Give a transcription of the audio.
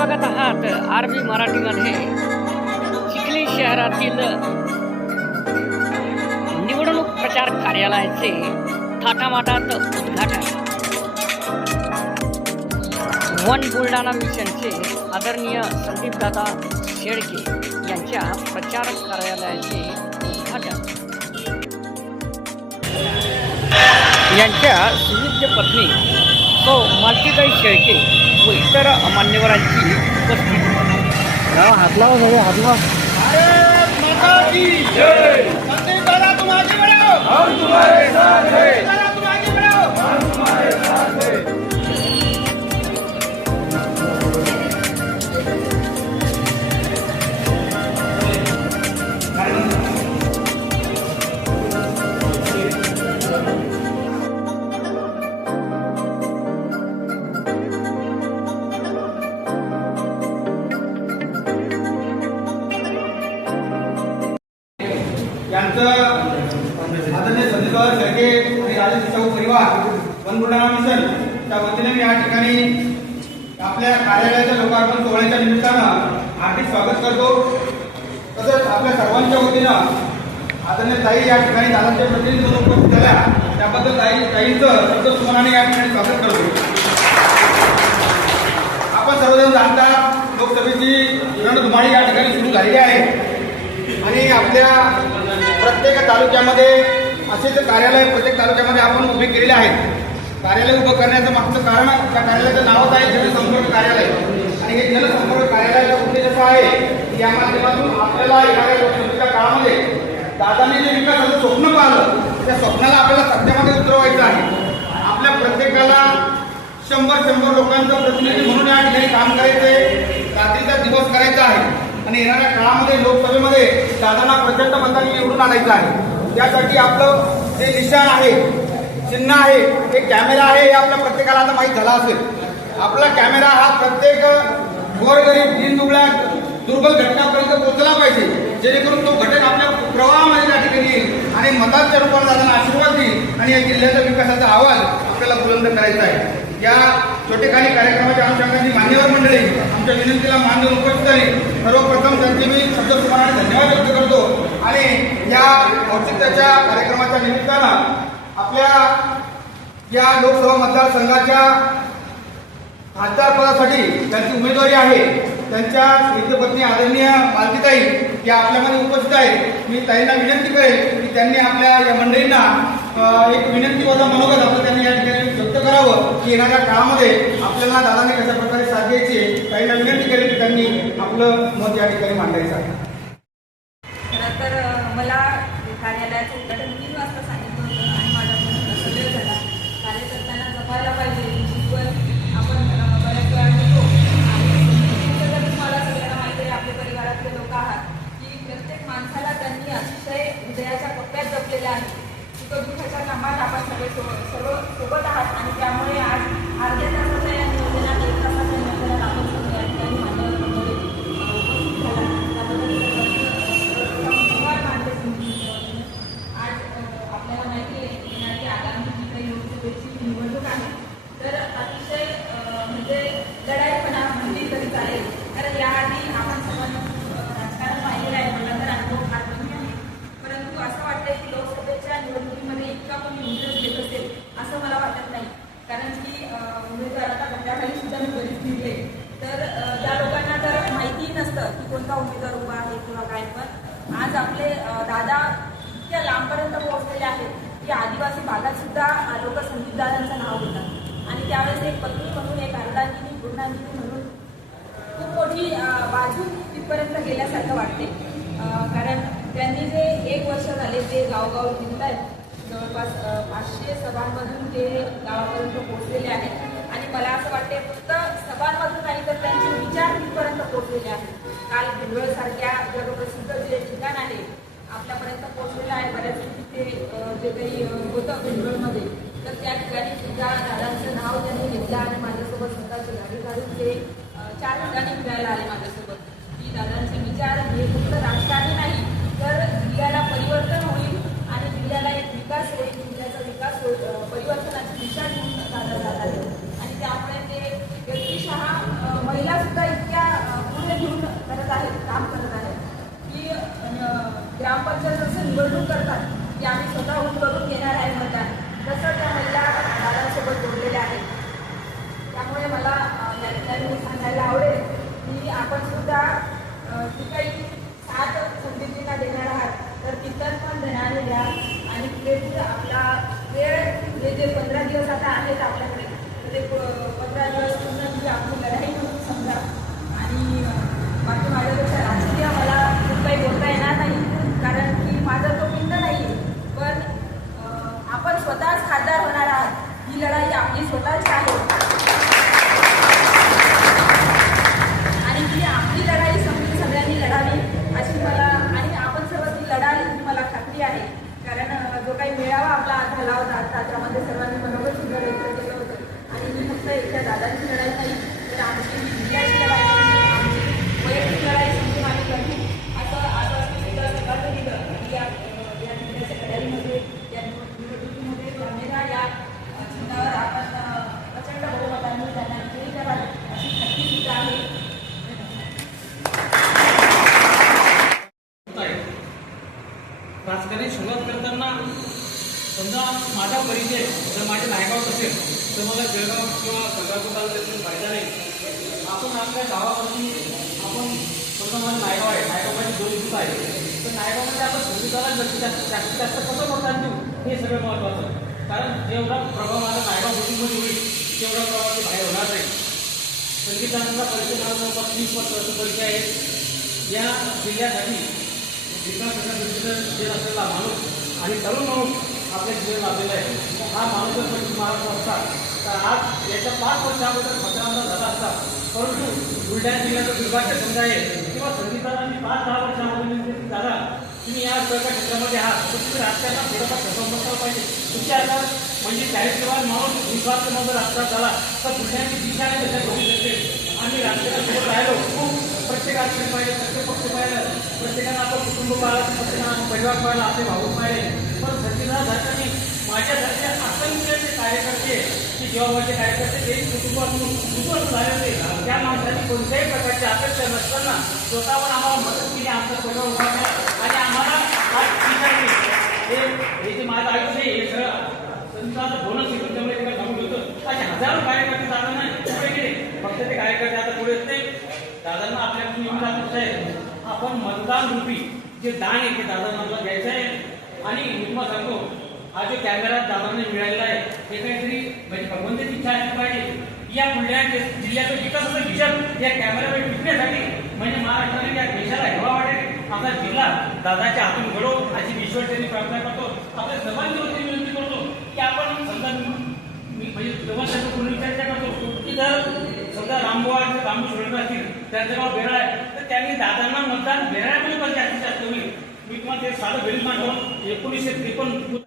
बघत आहात आरबी मराठीमध्ये चिखली शहरातील निवडणूक प्रचार कार्यालयाचे थाटामाटात उद्घाटन. वन बुलढाणा मिशनचे आदरणीय संदीपदादा शेळके यांच्या प्रचार कार्यालयाचे उद्घाटन. यांच्या सुविद्य पत्नी सौ मालतीताई शेळके व इतर मान्यवरांची उपस्थिती. हात लावा सगळे हात लावा. भारत माता की जय. संदीपदादा तुम आगे बढ़ो, हम तुम्हारे साथ हैं. संदीपदादा तुम आगे बढ़ो, हम तुम्हारे साथ हैं. यांचं आदरणीय संदीपदादा शेळके आणि राजेश चौ परिवार वन बुलढाणा मिशनच्या वतीने मी या ठिकाणी आपल्या कार्यालयाच्या लोकार्पण सोहळ्याच्या निमित्तानं हार्दिक स्वागत करतो. तसंच आपल्या सर्वांच्या वतीनं आदरणीय ताई या ठिकाणी दादांच्या प्रतिनिधी म्हणून उपस्थित झाल्या त्याबद्दल ताईंचं शब्दसुमनाने या ठिकाणी स्वागत करतो. आपण सर्वजण जाणता लोकसभेची रणधुमाळी या ठिकाणी सुरू झालेली आहे आणि आपल्या प्रत्येक तालुक्यामध्ये असेच कार्यालय प्रत्येक तालुक्यामध्ये आपण उभे केलेले आहेत. कार्यालय उभं करण्याचं मागचं कारण त्या कार्यालयाचं नावच आहे जनसंपर्क कार्यालय आणि हे जनसंपर्क कार्यालयाचा उद्देश असा आहे की या माध्यमातून आपल्याला येणाऱ्या लोकसभेच्या काळामध्ये दादांनी जे विकासाचं स्वप्न पाहिलं त्या स्वप्नाला आपल्याला सत्यामध्ये उतरवायचं आहे. आपल्या प्रत्येकाला 100 लोकांचं प्रतिनिधी म्हणून या ठिकाणी काम करायचंय. रात्रीचा दिवस करायचा आहे आणि येणाऱ्या काळामध्ये लोकसभेमध्ये दादांना प्रचंड मतांनी निवडून आणायचं आहे. त्यासाठी आपलं जे निशाण आहे चिन्ह आहे एक कॅमेरा आहे हे आपल्या प्रत्येकाला आता माहीत झाला असेल. आपला कॅमेरा हा प्रत्येक गोरगरीब दीनदुबळ्या दुर्बल घटकापर्यंत पोहोचला पाहिजे जेणेकरून तो घटक आपल्या प्रवाहामध्ये त्या ठिकाणी येईल आणि मतांच्या रूपाने दादांना आशीर्वाद देईल आणि या जिल्ह्याच्या विकासाचा आवाज आपल्याला बुलंद करायचा आहे. या छोटेखानी कार्यक्रमाच्या अनुषंगाने मान्यवर मंडळी आमच्या विनंतीला मान देऊन उपस्थित झाली. सर्वप्रथम त्यांचे मी शब्दप्रमाणे धन्यवाद व्यक्त करतो आणि या औचित्याच्या कार्यक्रमाच्या निमित्तानं आपल्या या लोकसभा मतदारसंघाच्या खासदार पदासाठी त्यांची उमेदवारी आहे. त्यांच्या विद्यपत्नी आदरणीय मालतीताई या आपल्यामध्ये उपस्थित आहेत. मी ताईंना विनंती करेन की त्यांनी आपल्या या मंडळींना एक विनंतीवजा मनोगत आपलं त्यांनी या ठिकाणी व्यक्त करावं की येणाऱ्या काळामध्ये आपल्याला दादाने कशा प्रकारे साथ द्यायची. ताईंना विनंती करेन की त्यांनी आपलं मत या ठिकाणी मांडायचं आहे. खरं तर मला कार्यालयाचं उद्घाटन 3 वाजता सांगितलं होतं आणि माझा पण वेळ झाला. कार्यकर्त्यांना जपायला पाहिजे जीवन आपण बऱ्याच वेळा होतो आणि तुम्हाला सगळ्यांना माहिती आहे आपल्या परिवारातले लोक आहात की प्रत्येक माणसाला त्यांनी अतिशय हृदयाच्या कप्प्यात जपलेले आहे. सुखदुःखाच्या कामात आपण सर्व सोबत आहात आणि त्यामुळे आज अर्ध्या तासाच्या या नियोजनात 1 तासाच्या नियोजनात आपण सर्व या ठिकाणी मान्यवर मंडळी उपस्थित झाला त्याबद्दल आज आपल्याला माहिती आहे की आगामी जी काही लोकसभेची निवडणूक आहे तर अतिशय म्हणजे लढाईपणा म्हणली तरी चालेल. कारण याआधी आपण सर्वांना राजकारण पाहिलेलं आहे मला तर अनुभव फार कमी आहे. परंतु असं वाटतंय की लोकसभेच्या निवडणुकीमध्ये इतका कोणी इंटरेस्ट घेत असेल असं मला वाटत नाही. कारण की उमेदवार आता घट्टाखाली सुद्धा मी बरीच फिरले तर त्या लोकांना तर माहितीही नसतं की कोणता उमेदवार उभा आहे किंवा काय. पण आज आपले दादा इतक्या लांबपर्यंत पोहोचलेले आहेत की आदिवासी भागात सुद्धा लोक संदीपदादांचं नाव घेतात आणि त्यावेळेस एक पत्नी म्हणून एक अर्धांगिनी पूर्णांगिनी म्हणून खूप मोठी बाजू तिथपर्यंत गेल्यासारखं वाटते. कारण त्यांनी जे 1 वर्ष झाले ते गावगाव फिरत आहेत. जवळपास 500 सभांमधून ते गावापर्यंत पोहोचलेले आहेत आणि मला असं वाटते फक्त सभांमधून नाही तर त्यांचे विचार तिथपर्यंत पोहोचलेले आहेत. काल भिंडवळसारख्या जगप्रसिद्ध जे ठिकाण आहे आपल्यापर्यंत पोहोचलेलं आहे. बऱ्याचपैकी ते जे काही होतं भिंडवळमध्ये तर त्या ठिकाणी सुद्धा दादांचं नाव त्यांनी घेतलं आणि माझ्यासोबत स्वतःची गाडी काढून ते 4 ठिकाणी फिरायला आले माझ्यासोबत की दादांचे विचार हे फक्त राजकारणी नाही तर जिल्ह्याला परिवर्तन होईल आणि जिल्ह्याला एक विकास होईल. जिल्ह्याचा विकास होईल परिवर्तनाची दिशा घेऊन दादा जात आहे आणि त्यामुळे ते व्यक्तिशः महिला सुद्धा इतक्या हे जे 15 दिवस आता आहेत आपल्याकडे, तर ते 15 दिवस पूर्ण म्हणजे आपली लढाई म्हणून समजा. आणि बाकी माझ्यापेक्षा राजकीय मला खूप काही बोलता येणार नाही, कारण की माझा तो पिंड नाही. पण आपण स्वतःच खासदार होणार आहात, ही लढाई आपली स्वतःची आहे. आणि ती आपली लढाई समजून सगळ्यांनी लढावी अशी मला, आणि आपण सर्व ती लढाई ही मला खात्री आहे. कारण जो काही मेळावा आपला झाला होता त्याच्यामध्ये सर्वांनी बरोबर सुद्धा व्यक्त केलं होतं. आणि मी फक्त एकट्या दादांची लढाई नाही, तर आमची जिल्ह्याची लढाई नाही, आमची वैयक्तिक लढाई समजून आम्ही लढू असं सुद्धा सगळं दिलं. आणि या जिल्ह्याच्या लढाईमध्ये, या निवडणुकीमध्ये आम्हाला या चिन्हावर आपण प्रचंड बहुमतांनी त्यांना विजयी कराल अशी खात्री सुद्धा आहे. राजकारणी सुरुवात करताना समजा माझा परिचय जर माझ्या नायगावात असेल तर मला जळगाव किंवा संग्रामपूर तालुक्यातून फायदा नाही. आपण आपल्या गावावरती आपण समजा माझं नायगाव आहे, नायगावमध्ये 2 बूथ आहे, तर नायगावमध्ये आपण संगीताला जास्तीत जास्त कसं मतदान देऊ हे सगळं महत्त्वाचं. कारण जेवढा प्रभाव माझा नायगाव बुथिंगमध्ये होईल तेवढा प्रभाव ते बाहेर होणार नाही. संगीतांचा परिचय मला जवळपास 30 वर्षाचा परिचय आहे. या जिल्ह्यासाठी विकासाच्या दृष्टीनं जे असलेला माणूस आणि तरुण माणूस आपल्या जिल्ह्यात लाभलेला आहे. हा माणूस जर महाराष्ट्र असता तर आज याच्या 5 वर्ष अगोदर मतदानाला झाला असता. परंतु बुलढाणा जिल्ह्याचं दुर्भाग्य समजा आहे किंवा संगीताला मी 5-10 वर्षामध्ये दादा तुम्ही या सरकार क्षेत्रामध्ये आहात तर तुम्ही राजकारणात थोडंफार ठरवून बसायला पाहिजे. तुमच्या आता म्हणजे चाळीसगावात माणूस निस्वार्थ मध्ये राजकारण झाला तर बुलढाण्याची दिशा आणि त्याच्या करू शकते. आम्ही राजकारणासोबत राहिलो खूप प्रत्येक राजकारण पाहिजे, प्रत्येक पक्ष पाहिलं, प्रत्येकानं आपलं कुटुंब पाहिलं, प्रत्येकानं परिवार पाहिला, आपले भाऊ पाहिले. पण संगीतासाठी माझ्यासारखे असंख्य जे कार्यकर्ते की जेव्हाचे कार्यकर्ते ते कुटुंबातून कुटुंब झाले त्या माणसाची कोणत्याही प्रकारची अपेक्षा नसताना स्वतःवर आम्हाला मदत केली, आमचा परिवार उभा केला आणि आम्हाला आज हे जे माझं आयुष्य आहे हे सगळं संगीताचं बोनस आहे. त्यामुळे ते काय सांगून होतं असे हजारो कार्यकर्ते दादांना पुढे गेले. फक्त ते कार्यकर्ते आता पुढे असते. दादांना आपल्याकडून एवढं अपेक्षा आहे आपण मतदान रूपी जे दान आहे ते दादांना आपल्याला द्यायचं आहे. आणि मी तुम्हाला सांगतो हा जो कॅमेरा दादांना मिळालेला आहे हे काहीतरी म्हणजे भगवंताची इच्छा असली पाहिजे. या बुलढाणा जिल्ह्याचं विकासाचं विजन या कॅमेऱ्यावर टिकण्यासाठी म्हणजे महाराष्ट्राने या देशाला हेवा वाटेल आपला जिल्हा दादाच्या हातून घडो अशी ईश्वरचरणी प्रार्थना करतो. आपल्या सर्वांची वतीने विनंती करतो की आपण समजा म्हणजे व्यवस्थेचा पूर्ण चर्चा करतो की जर समजा रामबू सोडत असतील त्यांचं गाव बेराळ आहे तर त्यांनी दादांना मतदान बेराळ्यामध्ये पण जास्तीत जास्त होईल. मी तुम्हाला ते साधं गणित मांडतो 1953